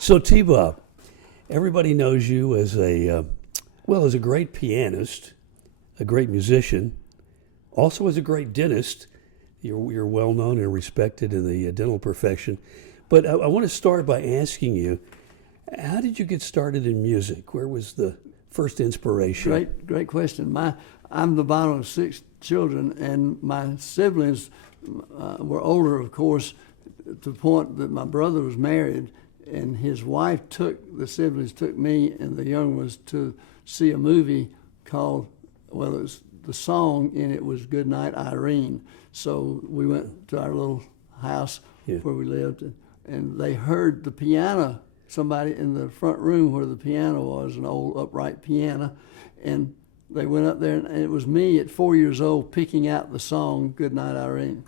So T-Bob, everybody knows you as as a great pianist, a great musician, also as a great dentist. You're well known and respected in the dental profession. But I want to start by asking you, how did you get started in music? Where was the first inspiration? Great question. I'm the bottom of 6 children, and my siblings were older, of course, to the point that my brother was married, and his wife the siblings took me and the young ones to see a movie called, it was the song in it was Goodnight Irene. So we went to our little house where we lived, and they heard the piano, somebody in the front room where the piano was, an old upright piano, and they went up there, and it was me at 4 years old picking out the song Goodnight Irene.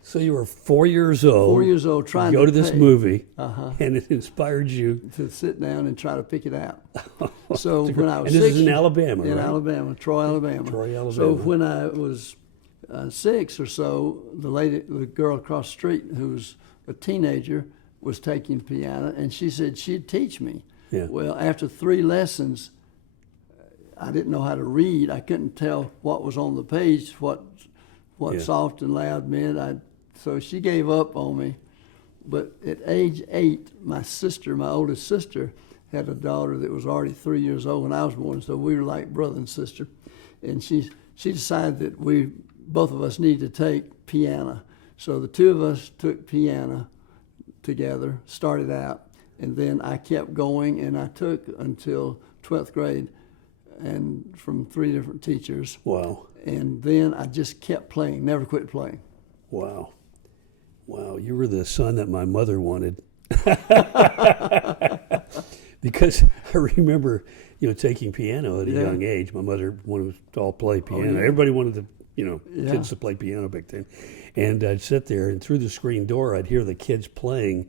So you were 4 years old. 4 years old, trying to go to this movie, uh-huh, and it inspired you to sit down and try to pick it out. So when I was and this 6, is in Alabama, in right? Alabama, Troy, Alabama. Troy, Alabama. So when I was 6 or so, the girl across the street who was a teenager was taking piano, and she said she'd teach me. Yeah. Well, after 3 lessons, I didn't know how to read. I couldn't tell what was on the page, what soft and loud meant. So she gave up on me. But at age 8, my oldest sister, had a daughter that was already 3 years old when I was born, so we were like brother and sister. And she decided that both of us needed to take piano. So the 2 of us took piano together, started out, and then I kept going, and I took until 12th grade, and from 3 different teachers. Wow. And then I just kept playing, never quit playing. Wow. Wow, you were the son that my mother wanted. Because I remember, taking piano at a young age. My mother wanted us to all play piano. Oh, yeah. Everybody wanted kids to play piano back then. And I'd sit there, and through the screen door, I'd hear the kids playing,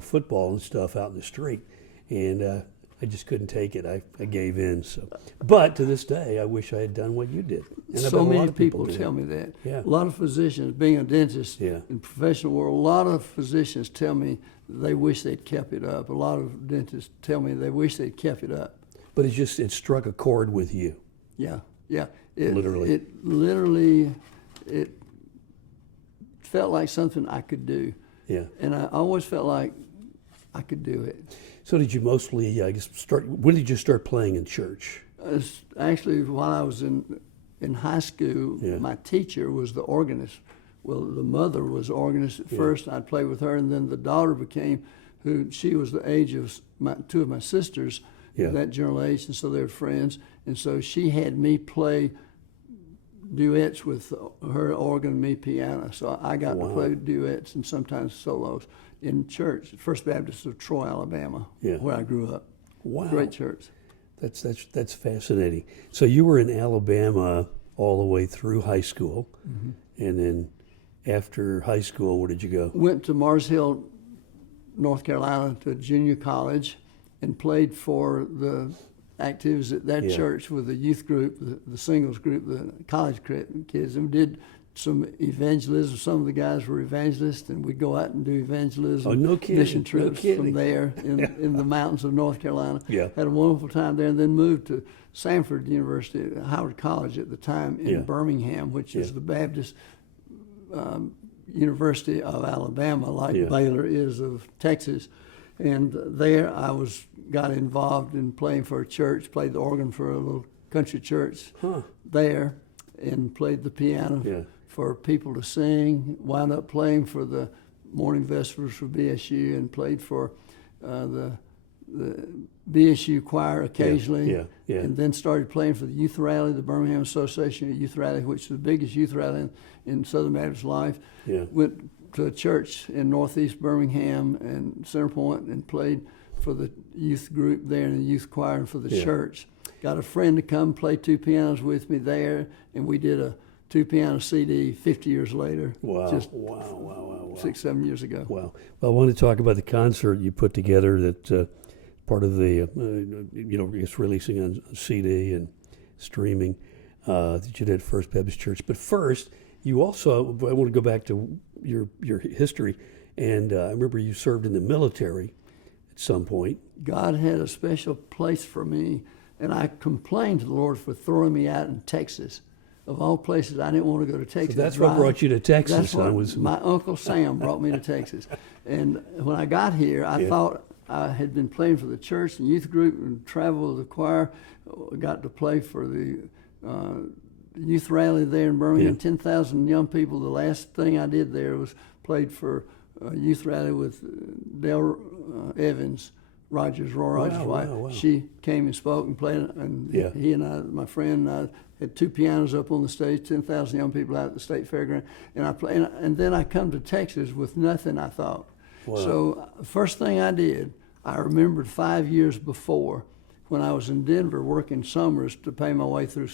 football and stuff out in the street. And I just couldn't take it. I gave in. So, but to this day, I wish I had done what you did. And so many people tell me that. Yeah. A lot of physicians, being a dentist in the professional world, a lot of physicians tell me they wish they'd kept it up. A lot of dentists tell me they wish they'd kept it up. But it struck a chord with you. Yeah. Literally. It felt like something I could do. Yeah. And I always felt like I could do it. So did you mostly, when did you start playing in church? Actually, while I was in high school, my teacher was the organist. Well, the mother was the organist at first. I'd play with her, and then the daughter she was the age of 2 of my sisters, that general age, and so they were friends. And so she had me play duets with her organ and me piano. So I got to play duets and sometimes solos in church, First Baptist of Troy, Alabama, where I grew up. Wow. Great church. That's fascinating. So you were in Alabama all the way through high school, and then after high school, where did you go? Went to Mars Hill, North Carolina, to a junior college, and played for the activities at that church with the youth group, the singles group, the college kids, and we did some evangelism. Some of the guys were evangelists, and we'd go out and do evangelism. Oh, no kidding. Mission trips from there in the mountains of North Carolina. Yeah. Had a wonderful time there, and then moved to Samford University, Howard College at the time in Birmingham, which is the Baptist University of Alabama, like Baylor is of Texas. And there I got involved in playing for a church, played the organ for a little country church there, and played the piano for people to sing. Wound up playing for the morning vespers for BSU, and played for the BSU choir occasionally. And then started playing for the Youth Rally, the Birmingham Association Youth Rally, which is the biggest youth rally in Southern Baptist life. Went to a church in northeast Birmingham and Center Point, and played for the youth group there and the youth choir and for the church. Got a friend to come play 2 pianos with me there, and we did a 2-piano CD 50 years later. Wow. Just wow. 6-7 years ago. Wow. Well, I want to talk about the concert you put together that part of the, it's releasing on CD and streaming that you did at First Baptist Church. But first, you also, I want to go back to your history, and I remember you served in the military some point. God had a special place for me, and I complained to the Lord for throwing me out in Texas. Of all places, I didn't want to go to Texas. So that's what brought you to Texas. That's what my Uncle Sam brought me to Texas. And when I got here, I thought I had been playing for the church and youth group and traveled with the choir. Got to play for the youth rally there in Birmingham. 10,000 young people. The last thing I did there was played for a youth rally with Dale Evans, Roy Rogers' wife. Wow. She came and spoke and played, and he and I, my friend, and I had two pianos up on the stage, 10,000 young people out at the state fairground, and I play, and then I come to Texas with nothing, I thought. Wow. So first thing I did, I remembered 5 years before when I was in Denver working summers to pay my way through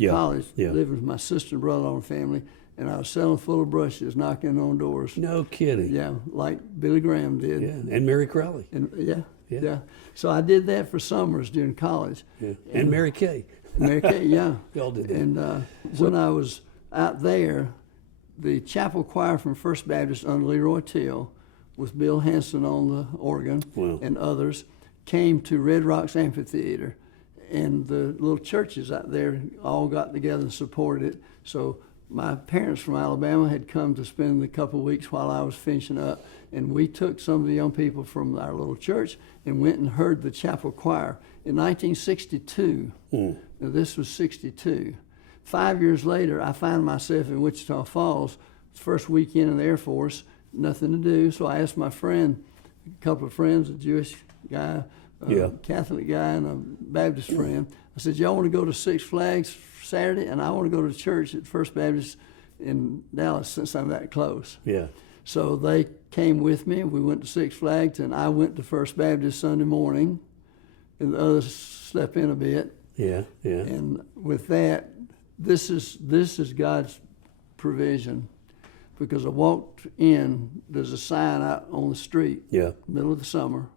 college, living with my sister and brother-in-law and family, and I was selling full of brushes, knocking on doors. No kidding. Yeah, like Billy Graham did. Yeah, and Mary Crowley. And yeah. So I did that for summers during college. Yeah. And Mary Kay. Mary Kay, yeah. We all did that. And when I was out there, the chapel choir from First Baptist under Leroy Till, with Bill Hanson on the organ and others, came to Red Rocks Amphitheater. And the little churches out there all got together and supported it. So my parents from Alabama had come to spend a couple of weeks while I was finishing up, and we took some of the young people from our little church and went and heard the chapel choir. In 1962, now this was 62, 5 years later, I found myself in Wichita Falls, first weekend in the Air Force, nothing to do, so I asked my friend, a couple of friends, a Jewish guy, a Catholic guy, and a Baptist friend. I said, y'all want to go to Six Flags Saturday? And I want to go to church at First Baptist in Dallas since I'm that close. Yeah. So they came with me. We went to Six Flags, and I went to First Baptist Sunday morning, and the others slept in a bit. Yeah. And with that, this is God's provision, because I walked in. There's a sign out on the street. Yeah. Middle of the summer,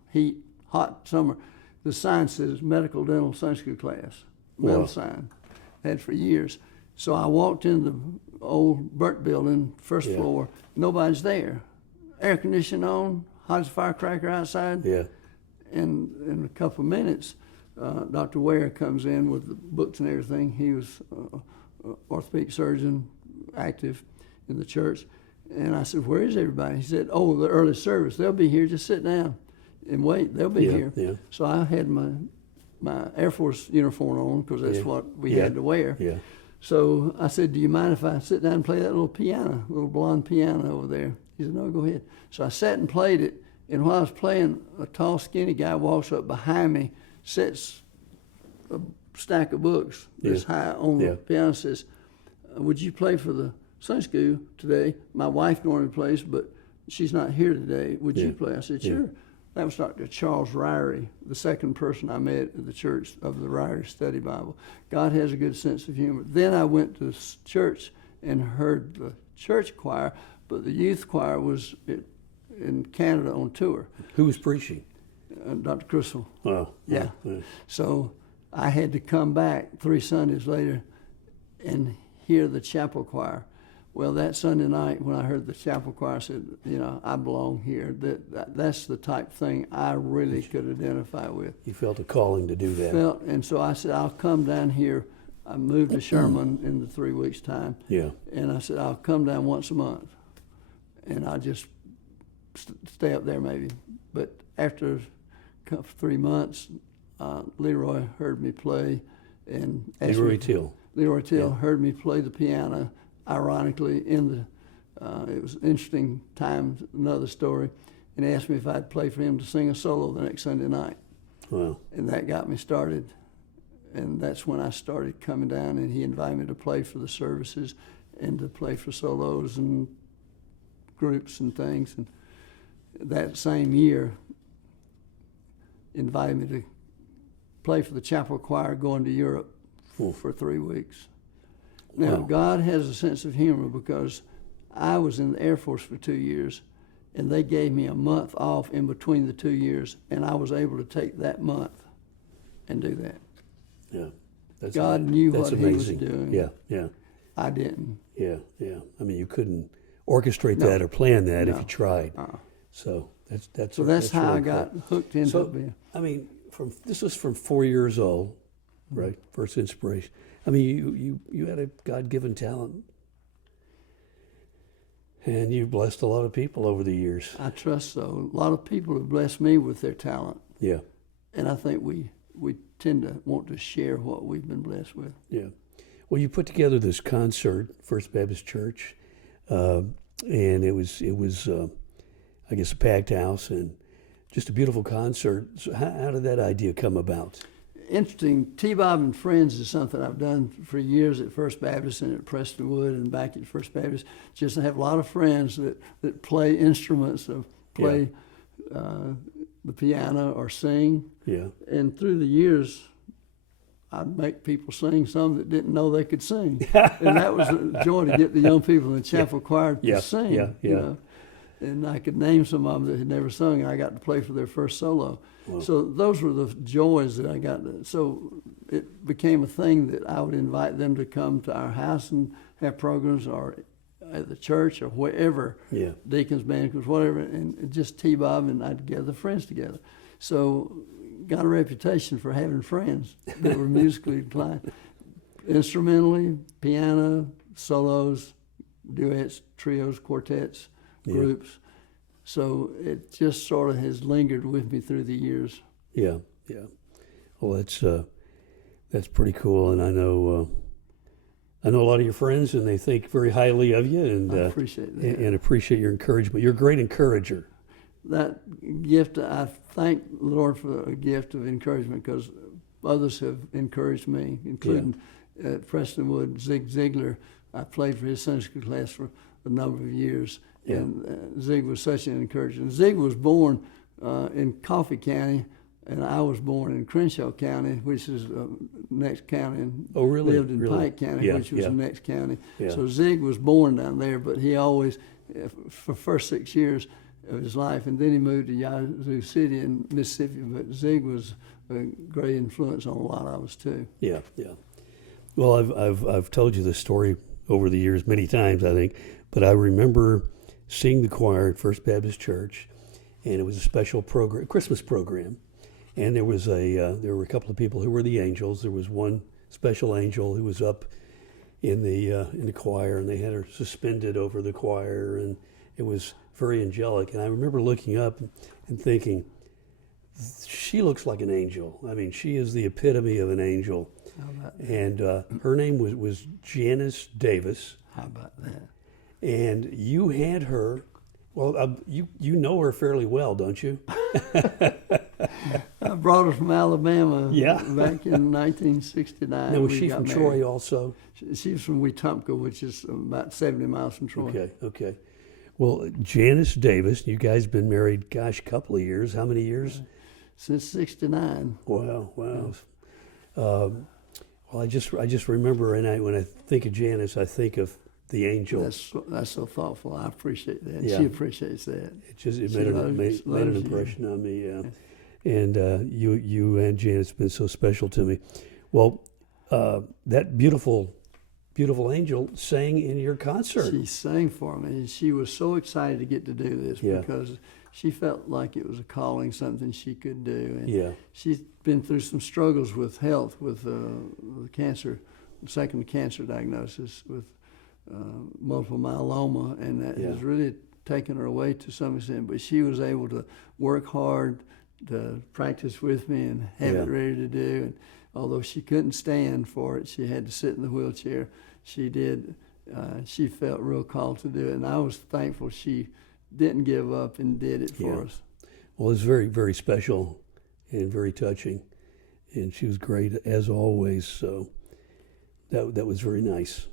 hot summer. The sign says medical dental Sunday school class. Metal sign. Had for years. So I walked in the old Burt building, first floor. Nobody's there. Air conditioning on, hot as a firecracker outside. Yeah. And in a couple of minutes, Dr. Ware comes in with the books and everything. He was an orthopedic surgeon, active in the church. And I said, where is everybody? He said, oh, the early service. They'll be here. Just sit down and wait. They'll be here. Yeah. So I had my Air Force uniform on, because that's what we had to wear. Yeah. So I said, do you mind if I sit down and play that little piano, little blonde piano over there? He said, no, go ahead. So I sat and played it, and while I was playing, a tall, skinny guy walks up behind me, sets a stack of books this high on the piano, and says, would you play for the Sunday school today? My wife normally plays, but she's not here today. Would you play? I said, sure. That was Dr. Charles Ryrie, the second person I met at the church of the Ryrie Study Bible. God has a good sense of humor. Then I went to church and heard the church choir, but the youth choir was in Canada on tour. Who was preaching? Dr. Crystal. Oh. Yeah. So I had to come back 3 Sundays later and hear the chapel choir. Well, that Sunday night when I heard the chapel choir, I said, I belong here. That's the type of thing I really could identify with. You felt a calling to do that. And so I said, I'll come down here. I moved to Sherman in the 3 weeks' time. Yeah. And I said, I'll come down once a month. And I'll just stay up there maybe. But after 3 months, Leroy heard me play. And Leroy Till. Leroy Till heard me play the piano. Ironically, it was an interesting time, another story, and asked me if I'd play for him to sing a solo the next Sunday night. Wow. And that got me started, and that's when I started coming down, and he invited me to play for the services and to play for solos and groups and things. And that same year, invited me to play for the chapel choir going to Europe for 3 weeks. Now, God has a sense of humor, because I was in the Air Force for 2 years, and they gave me a month off in between the 2 years, and I was able to take that month and do that. Yeah. God knew what amazing. he was doing. Yeah. I didn't. Yeah. I mean, you couldn't orchestrate that or plan that if you tried. So So that's how really I got cool. hooked into So, being. I mean, this was from 4 years old, right? First inspiration. I mean, you had a God-given talent, and you've blessed a lot of people over the years. I trust so. A lot of people have blessed me with their talent, Yeah, and I think we tend to want to share what we've been blessed with. yeah. Well, you put together this concert, First Baptist Church, and it was I guess a packed house and just a beautiful concert. So how did that idea come about? Interesting. T-Bob and Friends is something I've done for years at First Baptist and at Prestonwood and back at First Baptist. Just have a lot of friends that play instruments, play the piano or sing. Yeah. And through the years, I'd make people sing some that didn't know they could sing. And that was a joy to get the young people in the chapel choir to sing. Yeah. You know? And I could name some of them that had never sung, and I got to play for their first solo. Wow. So those were the joys that I got. So it became a thing that I would invite them to come to our house and have programs, or at the church or wherever, Yeah. deacons, banquets, whatever, and just T-Bob and I'd gather friends together. So got a reputation for having friends that were musically inclined. Instrumentally, piano, solos, duets, trios, quartets, groups. So it just sort of has lingered with me through the years. Yeah. Well, that's pretty cool, and I know a lot of your friends, and they think very highly of you, and I appreciate that. and appreciate your encouragement. You're a great encourager. That gift, I thank the Lord for a gift of encouragement, because others have encouraged me, including at Prestonwood, Zig Ziglar. I played for his Sunday school class for a number of years. Yeah. And Zig was such an encouragement. Zig was born in Coffee County, and I was born in Crenshaw County, which is the next county. And Oh, really? lived in Really? Pike County, Yeah, which was yeah. the next county. Yeah. So Zig was born down there, but he always, for the first 6 years of his life, and then he moved to Yazoo City in Mississippi. But Zig was a great influence on a lot of us too. Yeah. Well, I've told you this story over the years many times, I think, but I remember seeing the choir at First Baptist Church, and it was a special program, Christmas program, and there were a couple of people who were the angels. There was one special angel who was up in the choir, and they had her suspended over the choir, and it was very angelic. And I remember looking up and thinking, she looks like an angel. I mean, she is the epitome of an angel. How about that? And her name was Janice Davis. How about that? And you had her, well, you know her fairly well, don't you? I brought her from Alabama Yeah. back in 1969. Now, was We she got from married. Troy also? She's from Wetumpka, which is about 70 miles from Troy. Okay. Well, Janice Davis, you guys been married, gosh, a couple of years. How many years? Since 69. Wow. Well, I just remember, and when I think of Janice, I think of the angel. That's so thoughtful. I appreciate that. Yeah. She appreciates that. It She made loves an you. impression on me. Yeah. And you and Janice have been so special to me. Well, that beautiful angel sang in your concert. She sang for me, and she was so excited to get to do this because she felt like it was a calling, something she could do. And she's been through some struggles with health, with cancer, second cancer diagnosis with multiple myeloma, and that has really taken her away to some extent. But she was able to work hard to practice with me and have it ready to do. And although she couldn't stand for it, she had to sit in the wheelchair. She did. She felt real called to do it, and I was thankful she didn't give up and did it for us. Well, it's very, very special and very touching, and she was great as always. So that was very nice.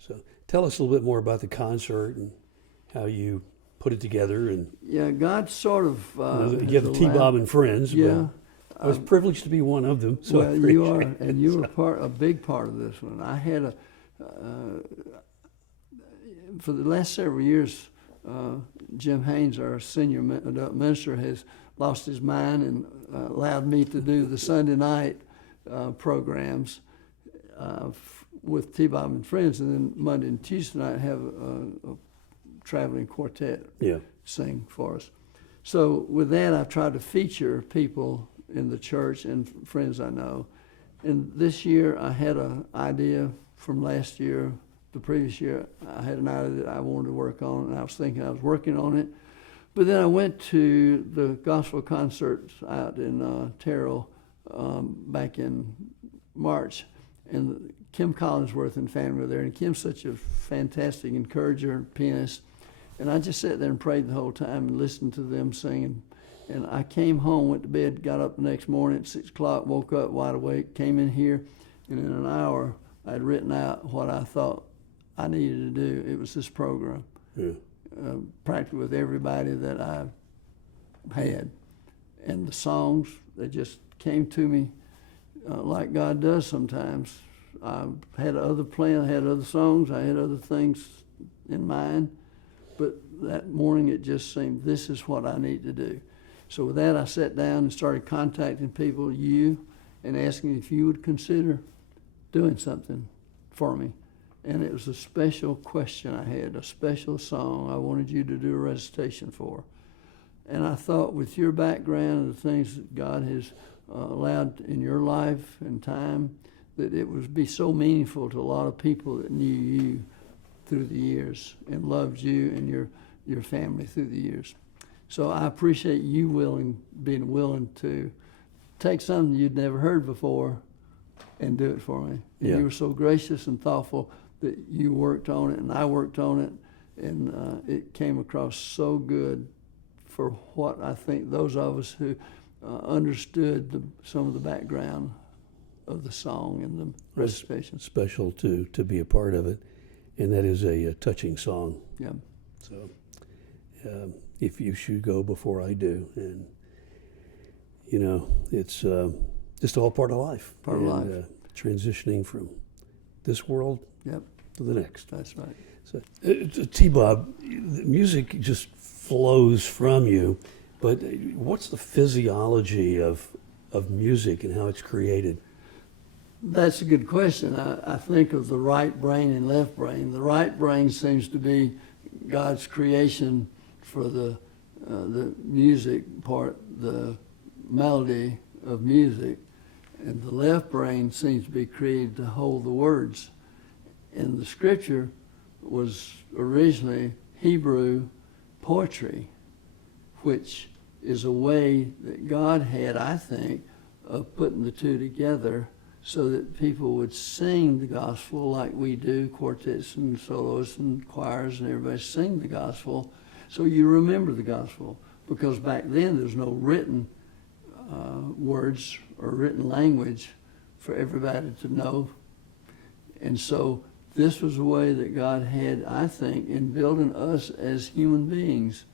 So tell us a little bit more about the concert and how you put it together. And God sort of you have T-Bob and Friends. Yeah. I was privileged to be one of them. So well, you are, and you were a big part of this one. I had for the last several years, Jim Haynes, our senior adult minister, has lost his mind and allowed me to do the Sunday night programs with T-Bob and Friends, and then Monday and Tuesday night have a traveling quartet sing for us. So with that, I've tried to feature people in the church and friends I know. And this year, I had an idea from last year. The previous year, I had an idea that I wanted to work on, and I was thinking I was working on it. But then I went to the gospel concerts out in Terrell back in March, and Kim Collinsworth and family were there, and Kim's such a fantastic encourager and pianist. And I just sat there and prayed the whole time and listened to them singing. And I came home, went to bed, got up the next morning at 6 o'clock, woke up wide awake, came in here, and in an hour, I'd written out what I thought I needed to do. It was this program, practically with everybody that I had. And the songs, they just came to me like God does sometimes. I had other plans, I had other songs, I had other things in mind, but that morning it just seemed, this is what I need to do. So with that, I sat down and started contacting people, and asking if you would consider doing something for me. And it was a special question I had, a special song I wanted you to do a recitation for. And I thought with your background and the things that God has allowed in your life and time, that it would be so meaningful to a lot of people that knew you through the years and loved you and your family through the years. So I appreciate you being willing to take something you'd never heard before and do it for me. And you were so gracious and thoughtful that you worked on it and I worked on it, and it came across so good for what I think those of us who understood some of the background of the song and the recitation. Special to be a part of it, and that is a touching song. Yeah. So if you should go before I do, and it's just all part of life. Part of life. Transitioning from this world to the next. That's right. So, T-Bob, the music just flows from you, but what's the physiology of music and how it's created? That's a good question. I think of the right brain and left brain. The right brain seems to be God's creation for the music part, the melody of music, and the left brain seems to be created to hold the words. And the scripture was originally Hebrew poetry, which is a way that God had, I think, of putting the two together so that people would sing the gospel like we do, quartets and soloists and choirs and everybody sing the gospel, so you remember the gospel. Because back then there's no written words or written language for everybody to know. And so this was a way that God had, I think, in building us as human beings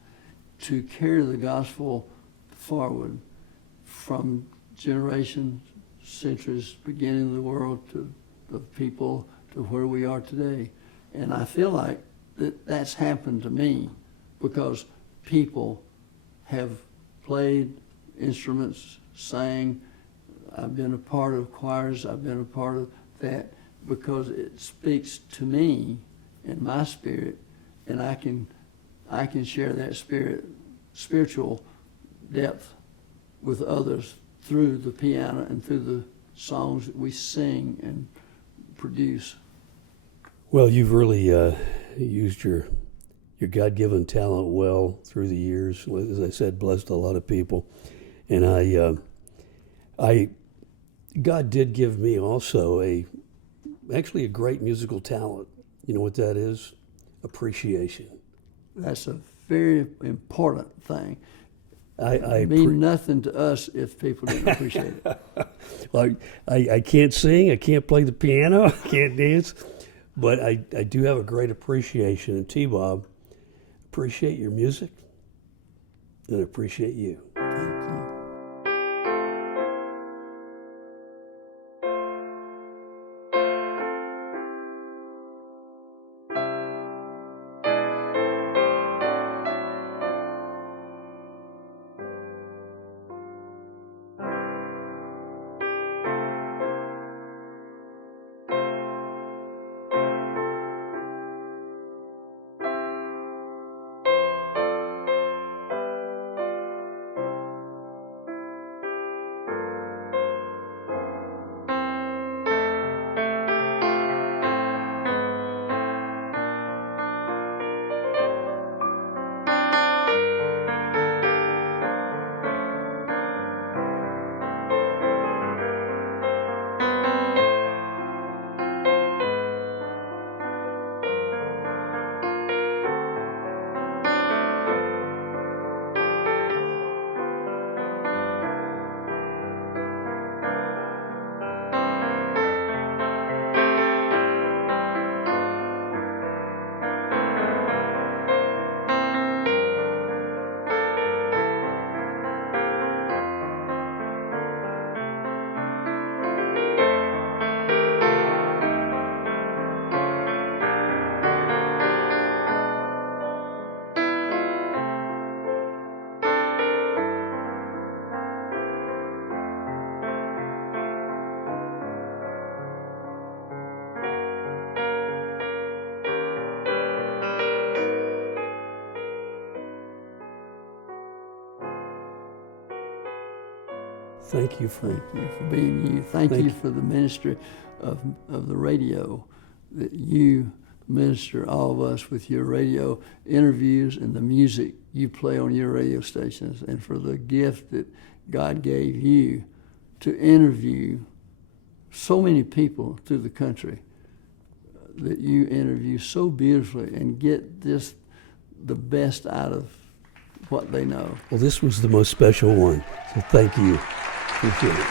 to carry the gospel forward from generations, centuries, beginning of the world to the people to where we are today. And I feel like that's happened to me because people have played instruments, sang. I've been a part of choirs. I've been a part of that because it speaks to me in my spirit, and I can share that spiritual depth with others through the piano and through the songs that we sing and produce. Well, you've really used your God-given talent well through the years. As I said, blessed a lot of people, and God did give me also actually a great musical talent. You know what that is? Appreciation. That's a very important thing. I mean nothing to us if people didn't appreciate it. Well, I can't sing, I can't play the piano, I can't dance, but I do have a great appreciation. And T-Bob, appreciate your music and appreciate you. Thank you for being you. Thank Thank you you. for the ministry of the radio, that you minister all of us with your radio interviews and the music you play on your radio stations, and for the gift that God gave you to interview so many people through the country, that you interview so beautifully and get the best out of what they know. Well, this was the most special one, so thank you. Appreciate it.